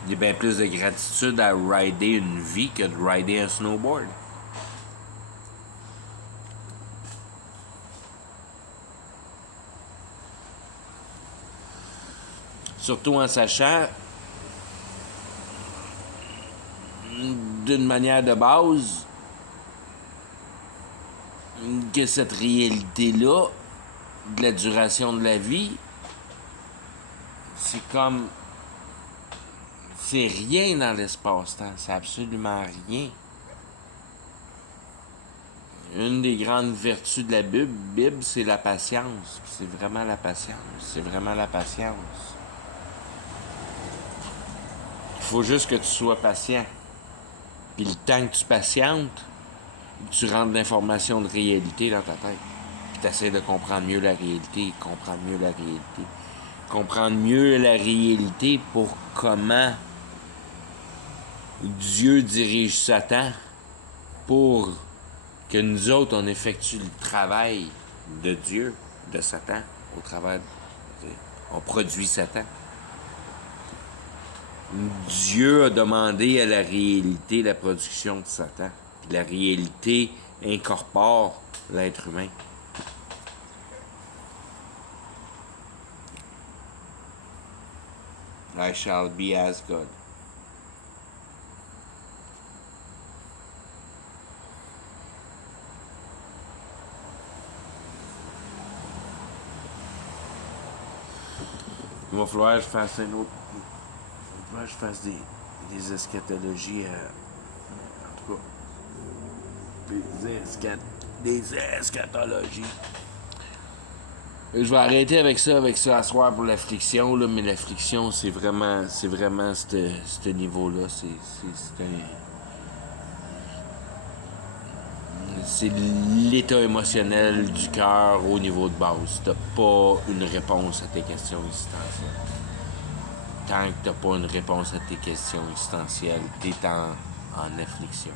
Il y a bien plus de gratitude à rider une vie que de rider un snowboard. Surtout en sachant d'une manière de base que cette réalité-là de la duration de la vie, c'est comme... c'est rien dans l'espace-temps. C'est absolument rien. une des grandes vertus de la Bible, c'est la patience. C'est vraiment la patience. C'est vraiment la patience. Il faut juste que tu sois patient. Puis le temps que tu patientes, tu rentres l'information de réalité dans ta tête. Puis tu essaies de comprendre mieux la réalité, comprendre mieux la réalité. Comprendre mieux la réalité pour comment Dieu dirige Satan pour que nous autres, on effectue le travail de Dieu, de Satan, au travers. On produit Satan. Dieu a demandé à la réalité la production de Satan. Puis la réalité incorpore l'être humain. I shall be as God. Il va falloir que je fasse un autre. Il va falloir que je fasse des eschatologies. En tout cas. Des eschatologies. Je vais arrêter avec ça à soir pour l'affliction, là, mais l'affliction, c'est vraiment ce niveau-là. C'est l'état émotionnel du cœur au niveau de base. T'as pas une réponse à tes questions existentielles. Tant que t'as pas une réponse à tes questions existentielles, t'es en affliction.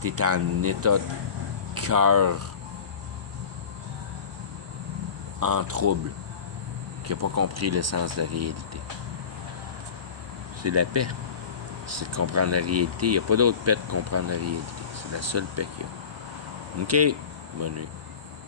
T'es en état de cœur en trouble, qui n'a pas compris l'essence de la réalité. C'est la paix. C'est de comprendre la réalité. Il n'y a pas d'autre paix de comprendre la réalité. C'est la seule paix qu'il y a. OK? Bonne nuit.